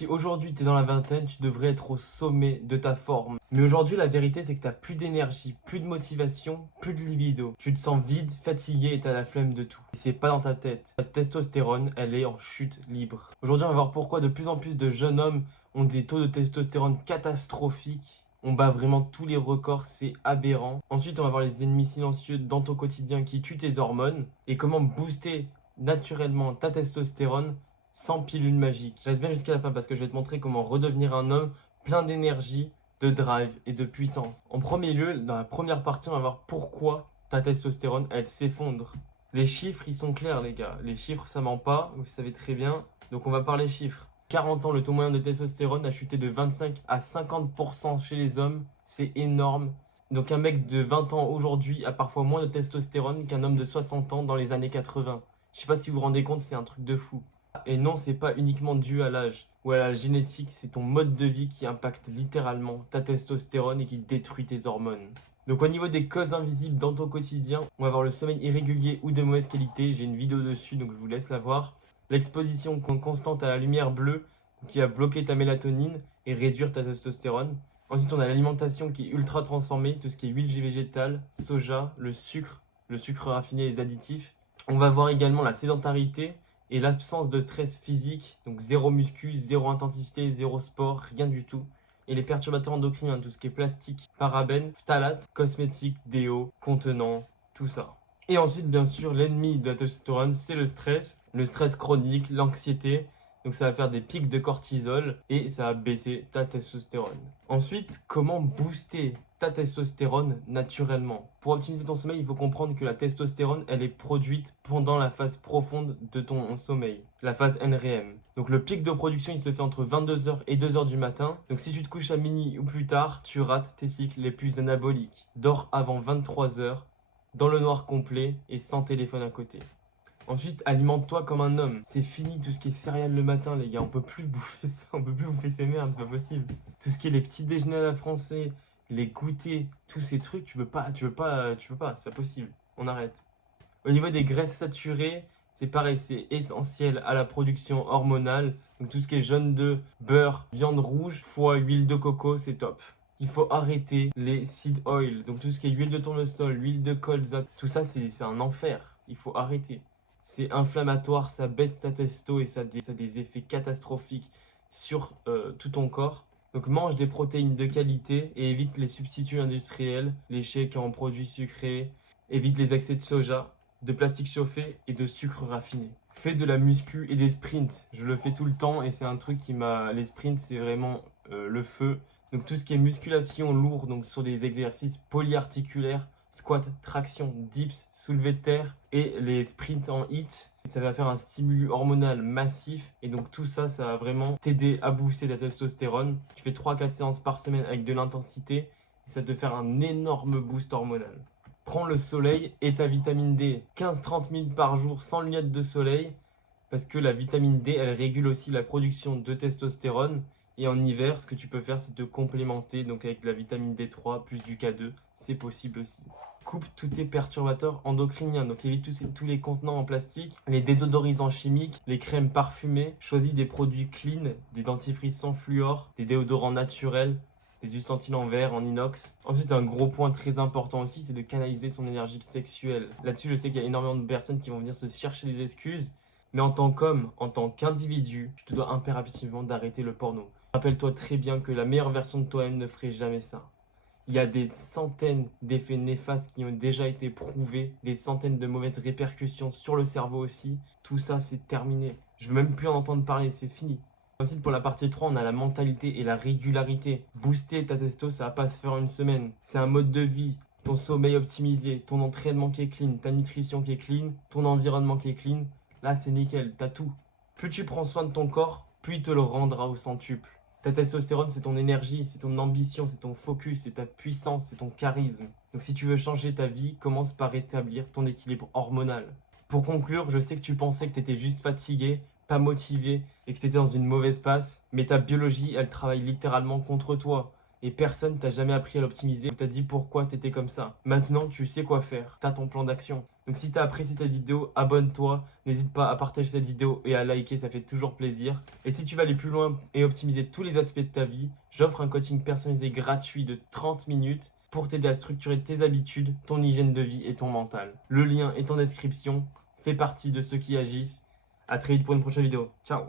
Si aujourd'hui tu es dans la vingtaine, tu devrais être au sommet de ta forme. Mais aujourd'hui, la vérité, c'est que tu n'as plus d'énergie, plus de motivation, plus de libido. Tu te sens vide, fatigué et tu as la flemme de tout. Et c'est pas dans ta tête. Ta testostérone, elle est en chute libre. Aujourd'hui, on va voir pourquoi de plus en plus de jeunes hommes ont des taux de testostérone catastrophiques. On bat vraiment tous les records, c'est aberrant. Ensuite, on va voir les ennemis silencieux dans ton quotidien qui tuent tes hormones et comment booster naturellement ta testostérone sans pilule magique. Reste bien jusqu'à la fin parce que je vais te montrer comment redevenir un homme plein d'énergie, de drive et de puissance. En premier lieu, dans la première partie, on va voir pourquoi ta testostérone, elle s'effondre. Les chiffres, ils sont clairs les gars. Les chiffres, ça ment pas, vous savez très bien. Donc on va parler chiffres. 40 ans, le taux moyen de testostérone a chuté de 25 à 50% chez les hommes. C'est énorme. Donc un mec de 20 ans aujourd'hui a parfois moins de testostérone qu'un homme de 60 ans dans les années 80. Je sais pas si vous vous rendez compte, c'est un truc de fou. Et non, c'est pas uniquement dû à l'âge ou à la génétique, c'est ton mode de vie qui impacte littéralement ta testostérone et qui détruit tes hormones. Donc au niveau des causes invisibles dans ton quotidien, on va voir le sommeil irrégulier ou de mauvaise qualité, j'ai une vidéo dessus donc je vous laisse la voir. L'exposition constante à la lumière bleue qui va bloquer ta mélatonine et réduire ta testostérone. Ensuite on a l'alimentation qui est ultra transformée, tout ce qui est huile végétale, soja, le sucre raffiné, les additifs. On va voir également la sédentarité et l'absence de stress physique, donc zéro muscu, zéro intensité, zéro sport, rien du tout. Et les perturbateurs endocriniens, tout ce qui est plastique, parabènes, phtalates, cosmétiques, déo, contenants, tout ça. Et ensuite, bien sûr, l'ennemi de la testostérone, c'est le stress chronique, l'anxiété. Donc ça va faire des pics de cortisol et ça va baisser ta testostérone. Ensuite, comment booster ta testostérone naturellement? Pour optimiser ton sommeil, il faut comprendre que la testostérone, elle est produite pendant la phase profonde de ton sommeil, la phase NREM. Donc le pic de production, il se fait entre 22h et 2h du matin. Donc si tu te couches à minuit ou plus tard, tu rates tes cycles les plus anaboliques. Dors avant 23h, dans le noir complet et sans téléphone à côté. Ensuite, alimente-toi comme un homme. C'est fini tout ce qui est céréales le matin, les gars. On peut plus bouffer ça, on peut plus bouffer ces merdes, c'est pas possible. Tout ce qui est les petits déjeuners à la française, les goûters, tous ces trucs, tu peux pas, c'est pas possible. On arrête. Au niveau des graisses saturées, c'est pareil, c'est essentiel à la production hormonale. Donc tout ce qui est jaune d'œuf, beurre, viande rouge, foie, huile de coco, c'est top. Il faut arrêter les seed oil, donc tout ce qui est huile de tournesol, huile de colza, tout ça c'est un enfer. Il faut arrêter. C'est inflammatoire, ça baisse ta testo et ça a des effets catastrophiques sur tout ton corps. Donc mange des protéines de qualité et évite les substituts industriels, les shakes en produits sucrés, évite les excès de soja, de plastique chauffé et de sucre raffiné. Fais de la muscu et des sprints. Je le fais tout le temps et c'est un truc qui m'a... Les sprints, c'est vraiment le feu. Donc tout ce qui est musculation lourde, donc sur des exercices polyarticulaires, squat, traction, dips, soulevé de terre et les sprints en HIIT. Ça va faire un stimulus hormonal massif et donc tout ça, ça va vraiment t'aider à booster ta testostérone. Tu fais 3-4 séances par semaine avec de l'intensité et ça te fait un énorme boost hormonal. Prends le soleil et ta vitamine D. 15-30 minutes par jour sans lunettes de soleil parce que la vitamine D, elle régule aussi la production de testostérone. Et en hiver, ce que tu peux faire, c'est te complémenter donc avec de la vitamine D3 plus du K2. C'est possible aussi. Coupe tous tes perturbateurs endocriniens. Donc évite tous les contenants en plastique, les désodorisants chimiques, les crèmes parfumées. Choisis des produits clean, des dentifrices sans fluor, des déodorants naturels, des ustensiles en verre, en inox. Ensuite, un gros point très important aussi, c'est de canaliser son énergie sexuelle. Là-dessus, je sais qu'il y a énormément de personnes qui vont venir se chercher des excuses. Mais en tant qu'homme, en tant qu'individu, tu te dois impérativement d'arrêter le porno. Rappelle-toi très bien que la meilleure version de toi-même ne ferait jamais ça. Il y a des centaines d'effets néfastes qui ont déjà été prouvés, des centaines de mauvaises répercussions sur le cerveau aussi. Tout ça, c'est terminé. Je veux même plus en entendre parler, c'est fini. Ensuite, pour la partie 3, on a la mentalité et la régularité. Booster ta testo, ça va pas se faire en une semaine. C'est un mode de vie, ton sommeil optimisé, ton entraînement qui est clean, ta nutrition qui est clean, ton environnement qui est clean. Là, c'est nickel, t'as tout. Plus tu prends soin de ton corps, plus il te le rendra au centuple. Ta testostérone, c'est ton énergie, c'est ton ambition, c'est ton focus, c'est ta puissance, c'est ton charisme. Donc si tu veux changer ta vie, commence par rétablir ton équilibre hormonal. Pour conclure, je sais que tu pensais que tu étais juste fatigué, pas motivé et que tu étais dans une mauvaise passe, mais ta biologie, elle travaille littéralement contre toi. et personne t'a jamais appris à l'optimiser ou t'a dit pourquoi t'étais comme ça. Maintenant, tu sais quoi faire, t'as ton plan d'action. Donc si t'as apprécié cette vidéo, abonne-toi, n'hésite pas à partager cette vidéo et à liker, ça fait toujours plaisir. Et si tu veux aller plus loin et optimiser tous les aspects de ta vie, j'offre un coaching personnalisé gratuit de 30 minutes pour t'aider à structurer tes habitudes, ton hygiène de vie et ton mental. Le lien est en description, fais partie de ceux qui agissent. À très vite pour une prochaine vidéo. Ciao!